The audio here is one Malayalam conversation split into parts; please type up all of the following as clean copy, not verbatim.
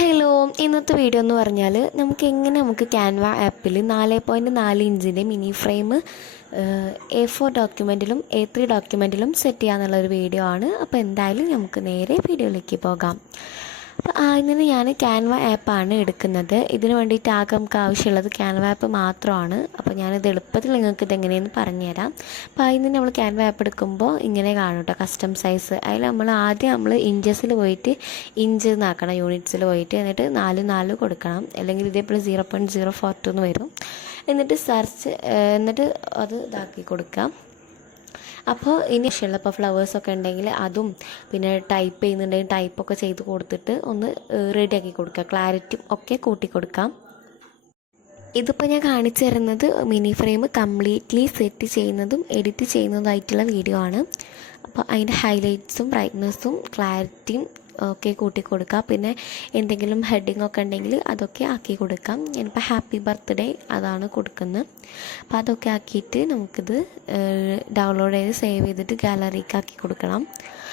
ഹലോ, ഇന്നത്തെ വീഡിയോ എന്ന് പറഞ്ഞാൽ നമുക്ക് ക്യാൻവ ആപ്പിൽ 4.4 ഇഞ്ചിൻ്റെ മിനി ഫ്രെയിം A4 ഡോക്യുമെൻറ്റിലും A3 ഡോക്യുമെൻറ്റിലും സെറ്റ് ചെയ്യാന്നുള്ളൊരു വീഡിയോ ആണ്. അപ്പോൾ എന്തായാലും നമുക്ക് നേരെ വീഡിയോയിലേക്ക് പോകാം. അപ്പോൾ ആദ്യം ഞാൻ ക്യാൻവ ആപ്പാണ് എടുക്കുന്നത്. ഇതിന് വേണ്ടിയിട്ട് ആകെ നമുക്ക് ആവശ്യമുള്ളത് ക്യാൻവ ആപ്പ് മാത്രമാണ്. അപ്പോൾ ഞാനിത് എളുപ്പത്തിൽ നിങ്ങൾക്ക് ഇതെങ്ങനെയെന്ന് പറഞ്ഞുതരാം. അപ്പോൾ അതിന് നമ്മൾ ക്യാൻവ ആപ്പ് എടുക്കുമ്പോൾ ഇങ്ങനെ കാണും കേട്ടോ, കസ്റ്റം സൈസ്. അതിൽ ആദ്യം ഇഞ്ചസിൽ പോയിട്ട് ഇഞ്ച് എന്നാക്കണം, യൂണിറ്റ്സിൽ പോയിട്ട്, എന്നിട്ട് 4 കൊടുക്കണം. അല്ലെങ്കിൽ ഇതേപോലെ 0.042 എന്ന് വരും. എന്നിട്ട് എന്നിട്ട് അത് ഇതാക്കി കൊടുക്കാം. അപ്പോൾ ഇനി ഇപ്പോൾ ഫ്ലവേഴ്സൊക്കെ ഉണ്ടെങ്കിൽ അതും, പിന്നെ ടൈപ്പ് ചെയ്യുന്നുണ്ടെങ്കിൽ ടൈപ്പൊക്കെ ചെയ്ത് കൊടുത്തിട്ട് ഒന്ന് റെഡിയാക്കി കൊടുക്കുക. ക്ലാരിറ്റിയും ഒക്കെ കൂട്ടി കൊടുക്കാം. ഇതിപ്പോൾ ഞാൻ കാണിച്ചു തരുന്നത് മിനി ഫ്രെയിം കംപ്ലീറ്റ്ലി സെറ്റ് ചെയ്യുന്നതും എഡിറ്റ് ചെയ്യുന്നതായിട്ടുള്ള വീഡിയോ ആണ്. അപ്പോൾ അതിൻ്റെ ഹൈലൈറ്റ്സും ബ്രൈറ്റ്നസ്സും ക്ലാരിറ്റിയും ഒക്കെ കൂട്ടി കൊടുക്കുക. പിന്നെ എന്തെങ്കിലും ഹെഡിങ് ഒക്കെ ഉണ്ടെങ്കിൽ അതൊക്കെ ആക്കി കൊടുക്കാം. ഞാനിപ്പോൾ ഹാപ്പി ബർത്ത്ഡേ അതാണ് കൊടുക്കുന്നത്. അപ്പോൾ അതൊക്കെ ആക്കിയിട്ട് നമുക്കിത് ഡൗൺലോഡ് ചെയ്ത് സേവ് ചെയ്തിട്ട് ഗാലറിക്ക് ആക്കി കൊടുക്കണം.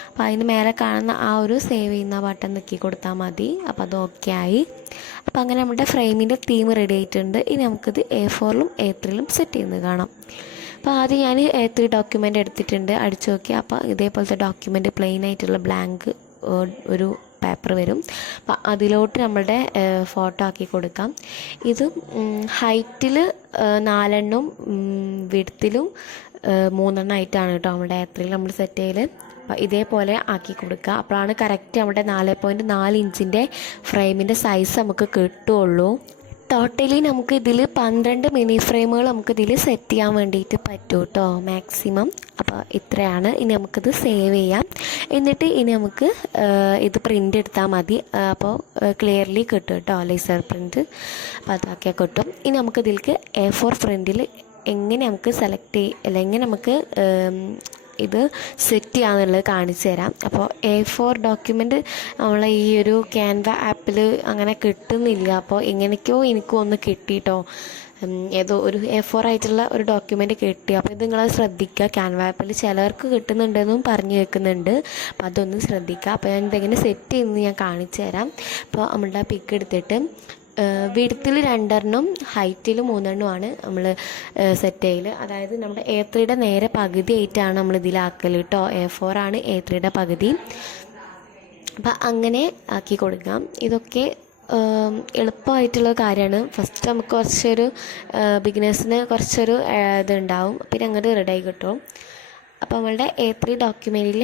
അപ്പോൾ അതിന് മേലെ കാണുന്ന ആ ഒരു സേവ് ചെയ്യുന്ന ബട്ടൺ നിൽക്കി കൊടുത്താൽ മതി. അപ്പോൾ അത് ഓക്കെ ആയി. അപ്പോൾ അങ്ങനെ നമ്മുടെ ഫ്രെയിമിൻ്റെ തീം റെഡി ആയിട്ടുണ്ട്. ഇനി നമുക്കിത് A4ലും A3ലും സെറ്റ് ചെയ്യുന്നത് കാണാം. അപ്പോൾ ആദ്യം ഞാൻ A3 ഡോക്യുമെൻ്റ് എടുത്തിട്ടുണ്ട്, അടിച്ചു നോക്കി. അപ്പോൾ ഇതേപോലത്തെ ഡോക്യുമെൻ്റ് പ്ലെയിൻ ആയിട്ടുള്ള ബ്ലാങ്ക് ഒരു പേപ്പർ വരും. അപ്പം അതിലോട്ട് നമ്മളുടെ ഫോട്ടോ ആക്കി കൊടുക്കാം. ഇത് ഹൈറ്റിൽ 4 വിഡ്ത്തിലും 3 ആയിട്ടാണ് കേട്ടോ നമ്മുടെ A3 നമ്മൾ സെറ്റ് ചെയ്യൽ. അപ്പോൾ ഇതേപോലെ ആക്കി കൊടുക്കുക. അപ്പോഴാണ് കറക്റ്റ് നമ്മുടെ 4.4 ഇഞ്ചിൻ്റെ ഫ്രെയിമിൻ്റെ സൈസ് നമുക്ക് കിട്ടുകയുള്ളൂ. ടോട്ടലി നമുക്ക് ഇതിൽ 12 മിനി ഫ്രെയിമുകൾ നമുക്കിതിൽ സെറ്റ് ചെയ്യാൻ വേണ്ടിയിട്ട് പറ്റും കേട്ടോ, മാക്സിമം. അപ്പോൾ ഇത്രയാണ്. ഇനി നമുക്കിത് സേവ് ചെയ്യാം. എന്നിട്ട് ഇനി നമുക്ക് ഇത് പ്രിൻ്റ് എടുത്താൽ മതി. അപ്പോൾ ക്ലിയർലി കിട്ടും കേട്ടോ, ലേസർ പ്രിൻ്റ്. അപ്പോൾ അതൊക്കെ കിട്ടും. ഇനി നമുക്കിതിലേക്ക് A4 പ്രിൻ്റിൽ എങ്ങനെ നമുക്ക് എങ്ങനെ നമുക്ക് ഇത് സെറ്റ് ചെയ്യാന്നുള്ളത് കാണിച്ചു തരാം. അപ്പോൾ A4 ഡോക്യുമെൻ്റ് നമ്മളെ ഈ ഒരു ക്യാൻവ ആപ്പിൽ അങ്ങനെ കിട്ടുന്നില്ല. അപ്പോൾ എങ്ങനെയൊക്കെയോ എനിക്കും ഒന്ന് കിട്ടിയിട്ടോ, ഏതോ ഒരു A4 ആയിട്ടുള്ള ഒരു ഡോക്യുമെൻ്റ് കിട്ടി. അപ്പോൾ ഇത് നിങ്ങൾ ശ്രദ്ധിക്കുക. ക്യാൻവ ആപ്പിൽ ചിലർക്ക് കിട്ടുന്നുണ്ടെന്നും പറഞ്ഞു വെക്കുന്നുണ്ട്. അപ്പോൾ അതൊന്ന് ശ്രദ്ധിക്കുക. അപ്പോൾ ഞാൻ ഇതെങ്ങനെ സെറ്റ് ചെയ്യുന്നത് ഞാൻ കാണിച്ചു തരാം. അപ്പോൾ നമ്മളുടെ പിക്ക് എടുത്തിട്ട് വിഡ്ത്തിൽ 2 ഹൈറ്റിൽ 3 നമ്മൾ സെറ്റ് ചെയ്യൽ. അതായത് നമ്മുടെ A3യുടെ നേരെ പകുതി ആയിട്ടാണ് നമ്മൾ ഇതിലാക്കൽ കേട്ടോ. A4 ആണ് A3യുടെ പകുതി. അപ്പം അങ്ങനെ ആക്കി കൊടുക്കാം. ഇതൊക്കെ എളുപ്പമായിട്ടുള്ള കാര്യമാണ്. ഫസ്റ്റ് നമുക്ക് കുറച്ചൊരു ബിഗിനേഴ്സിന് കുറച്ചൊരു ഇതുണ്ടാവും, പിന്നെ അങ്ങോട്ട് റെഡിയായി കിട്ടും. അപ്പോൾ നമ്മളുടെ A3 ഡോക്യുമെൻറ്റിൽ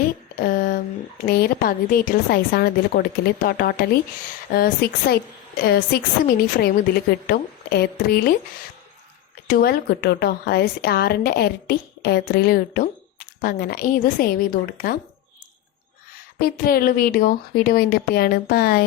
നേരെ പകുതി ആയിട്ടുള്ള സൈസാണ് ഇതിൽ കൊടുക്കൽ. ടോട്ടലി 6 മിനി ഫ്രെയിം ഇതിൽ കിട്ടും. A3യിൽ 12 കിട്ടും കേട്ടോ. അതായത് 6ൻ്റെ ഇരട്ടി A3യിൽ കിട്ടും. അപ്പം അങ്ങനെ ഇനി ഇത് സേവ് ചെയ്ത് കൊടുക്കാം. അപ്പോൾ ഇത്രയേ ഉള്ളൂ വീഡിയോ വൈൻഡപ്പ് ചെയ്യാണ്. ബൈ.